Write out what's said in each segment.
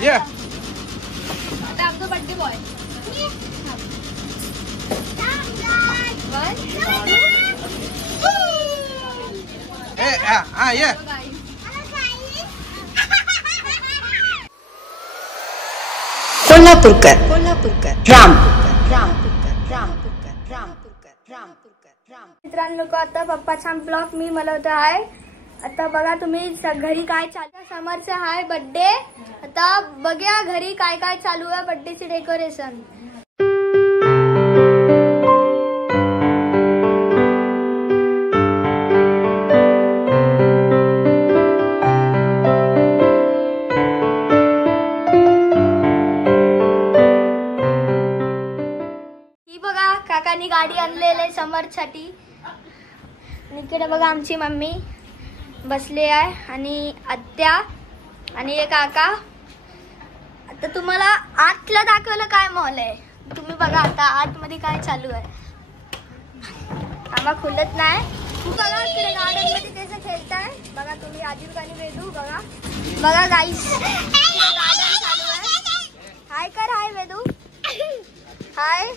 ये आता आपका बर्थडे बॉय ये कोल्हापूरकर मित्रांनो आता पप्पाचा ब्लॉग मी बनवतो आहे। आता बघा तुम्ही घरी काय चालू, समरचा आहे बर्थडे। आता बघूया घरी काय काय चालू आहे बर्थडेची डेकोरेशन। ही बघा काकांनी गाडी आणलेली समरसाठी। इकडे बघा आमची मम्मी बसले आहे आणि आत्या आणि एक काका। आता तुम्हाला आतला दाखवलं काय मॉल आहे, तुम्ही बघा आता आतमध्ये काय चालू आहे। आम्हा खुलत नाही। बघा इकडे गार्डन मध्ये कसं खेळताय बघा तुम्ही, आदिल आणि वेदू बघा बघा गाईस गार्डन चालू आहे। हाय कर, हाय वेदू, हाय।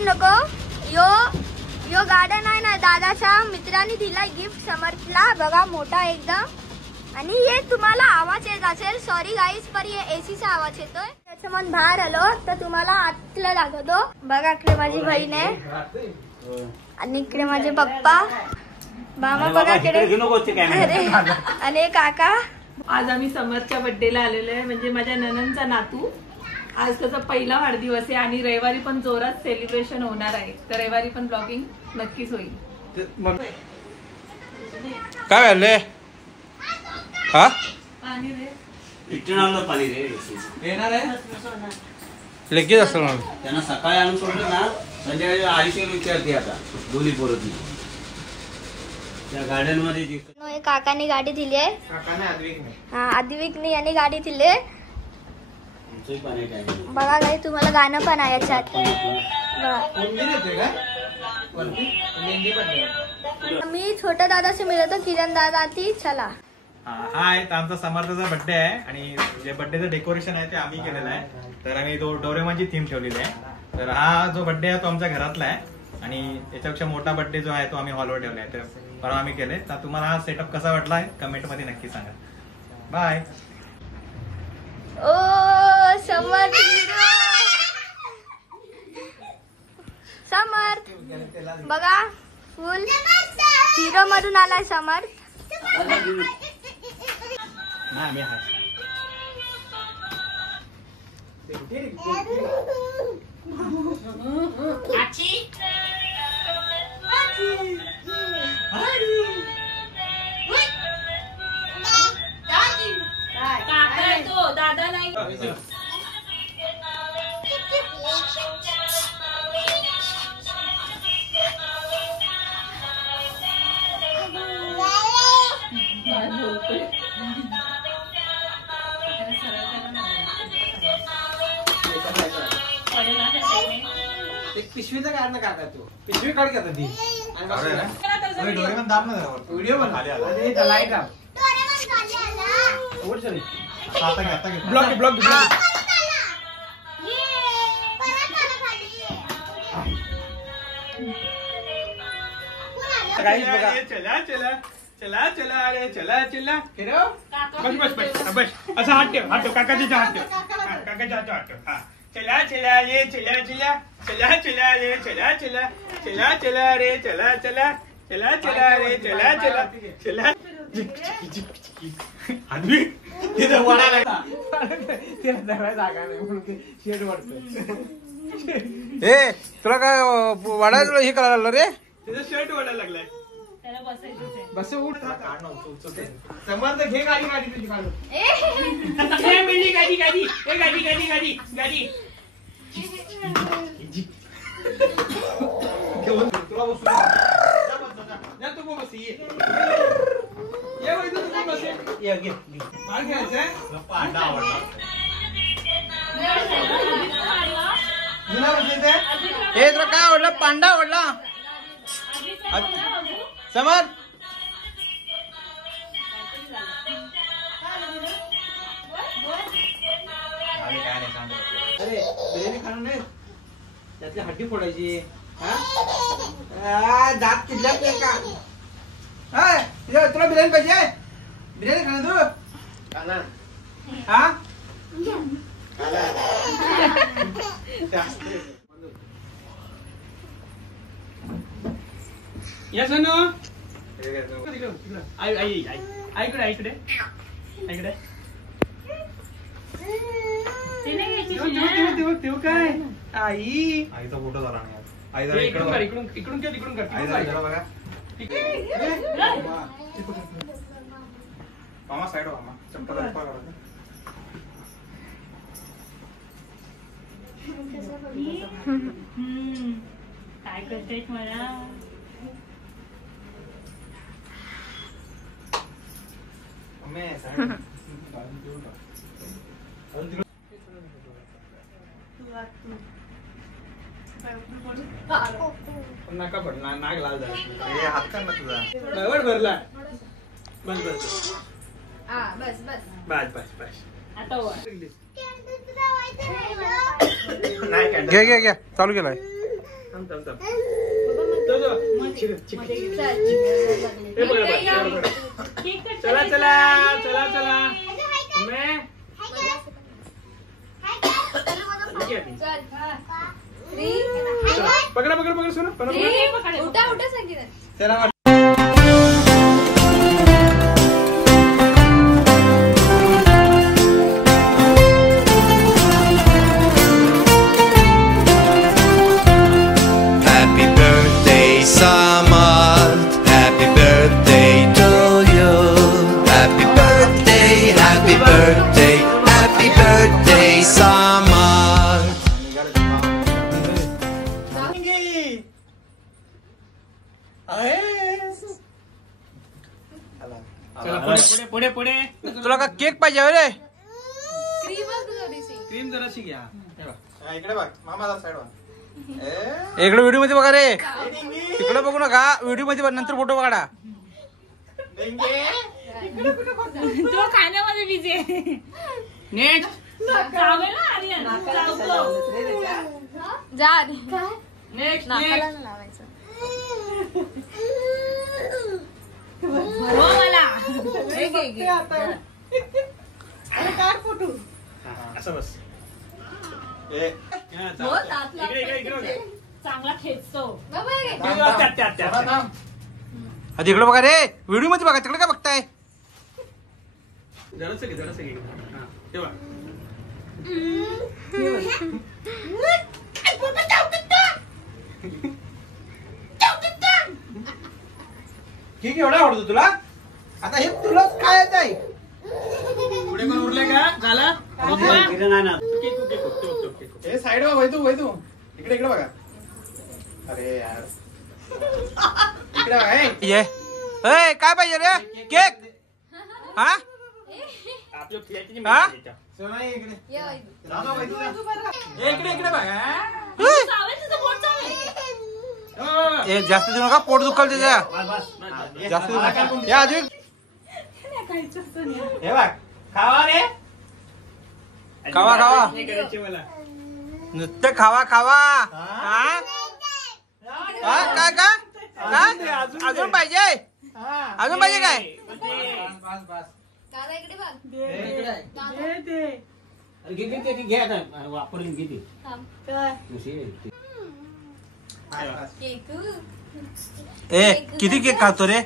नको यो गार्डन आहे ना, दादाच्या मित्रांनी दिलाय गिफ्ट समर्थला। बघा मोठा एकदम। आणि ये तुम्हाला आवाज येत असेल, सॉरी गाईस, पर ये एसीचा आवाज येतोय। त्याच्या मन बाहेर आलो तर तुम्हाला आतला दाखवतो। बघा इकडे माझी बहीण आहे आणि इकडे माझे पप्पा, मामा बघा इकडे, अरे आणि काका। आज आम्ही समरच्या बर्थडेला आलेलो आहे, म्हणजे माझ्या ननंदचा नातू। आज त्याचा पहिला वाढदिवस आहे आणि रविवारी पण जोरात सेलिब्रेशन होणार आहे, तर रविवारी पण ब्लॉगिंग नक्कीच होईल। काय झाले हा पाणी रे, इटनाला पाणी रे येणार आहे लगेच असं ना। त्यांना सकाळी आणून सोडलं ना, संध्याकाळी 250 विचारते आता दोन्ही पोरं त्या गार्डन मध्ये। काकाने गाडी दिली आहे, हा आदिविकने यांनी गाडी दिली आहे। बघा काही तुम्हाला गाणं पण आहे याच्यात। मी छोट्या दादाशी मिळतो, किरण दादा ती चला। हाय, तर आमचा समर्थाचा बर्थडे आहे आणि जे बर्थडेचं डेकोरेशन आहे ते आम्ही केलेलं आहे। तर आम्ही डोरेमॉनची थीम ठेवलेली आहे। तर हा जो बर्थडे आहे तो आमच्या घरातला आहे आणि याच्यापेक्षा मोठा बर्थडे जो आहे तो आम्ही हॉलवर ठेवला आहे। तर परवा आम्ही केले। तर तुम्हाला हा सेटअप कसा वाटला आहे कमेंट मध्ये नक्की सांगा। बाय। ओ समर्थ, समर्थ बघा फुल हिरो मधून आलाय समर्थ। दादा नाही पिशवीचं काढ ना काका, तू पिशवी काढ का ती डोरेमॉन दाब ना जरा व्हिडिओ बन लाईट दाब ब्लॉग ब्लॉग चला चला चला चला अरे चला चला बस बस बस बस असं हात ठेव, हात ठेव काकाच्या हात ठेव, काकाच्या हात ठेव। हा चला चला रे चला चला चला चला रे चला चला चला चला रे चला चला चला चला रे चला चला चला। आदमी तिथे वडा लागला, जागा नाही म्हणून शेड वाढतो। ए तुला काय वाढायला हे करायला रे, तिथे शर्ट वाढायला लागलाय। त्याला बसायचं बस उठ काढ ना, समर्थ घे गाडी, गाडी तुझी काढून गाडी गाडी गाडी गाडी गाडी गाडी तुला बसू तू बस ये ये वैदू तू बस ये घे मार घ्यायचंय पांडा आवडला जुना बसायचंय हे तुला काय आवडलं पांडा आवडला समर अरे बिर्याणी खाणार नाही त्यातली हड्डी फोडायची दात किडल्यात नाही का तुला बिर्याणी पाहिजे बिर्याणी खाणार तू खाणार हा यस नो आईकडे आईकडे आईकडे तेव काय आई आईचा फोटो झाला नाही आई इकडून कर इकडून कर तिकडून कर बघा मामा साईड मामा चप्पल काय करतेस मला नका पडला नाग लाल झाला हात कर ना तुझा बरोबर भरला बस बस बस बस बस बस बस आता वर. नाही काय घे घे घे चालू केलाय थांब थांब थांब तो जो हे बघा बघा चला चला चला चला मैं पकड़ा पकड़ पकड़ सुनो उठा उठा सांगितलं चला Happy birthday, Samad. Happy birthday to you. Happy birthday, happy birthday, happy birthday, Samad. चला पुढे पुढे पुढे पुढे तुला का केक पाहिजे रे क्रीम जराशी घ्या इकडे बघ मामा साईड इकडे व्हिडिओ मध्ये बघा रे तिकडे बघू नका व्हिडिओ मध्ये बघ नंतर फोटो बघा तो खाण्यामध्ये बिझी आहे. नेक्स्ट चावेल ना आर्यन. चावतो. जा नेक्स्ट नाकाला लावायचं हो मला. असं बस हो, तात लागतं. इकडे चांगला खेचतो. तिकडे बघा रे व्हिडिओ मध्ये बघा तिकडे काय बघताय जरासं घे हा तेव्हा केक एवढा आवडतो तुला आता हे तुलाच खायचं आहे पुढे कोण उरले का झाला हे साईड वैतू इकडे इकडे बघा अरे यार इकडे बघा ये ए काय पाहिजे रे केक हा हा? इकडे बघा चावेल तुझं पोट चावेल. ए जास्त देऊ नका पोट दुखल त्याच्या जास्त देऊ नका या अजून हे बघ खावा रे खावा खावा हे करायचे मला नुसतं खावा खावा हा हा काय का अजून पाहिजे अजून पाहिजे काय दादा इकडे बघ घे आता वापरून किती केक ए किती केक खातो रे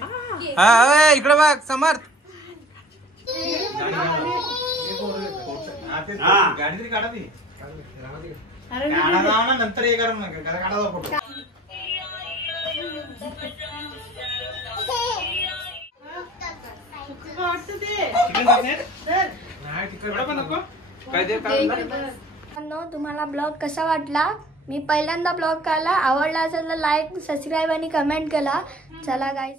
हा इकडे बघ समर्थ गाडी तरी काढा ती काढा जाऊ ना नंतर हे करू नका काढा जाऊ फोटो तुम्हाला ब्लॉग कसा वाटला मी पहिल्यांदा ब्लॉग केला आवडला असेल तर लाईक सबस्क्राईब आणि कमेंट केला चला गाईस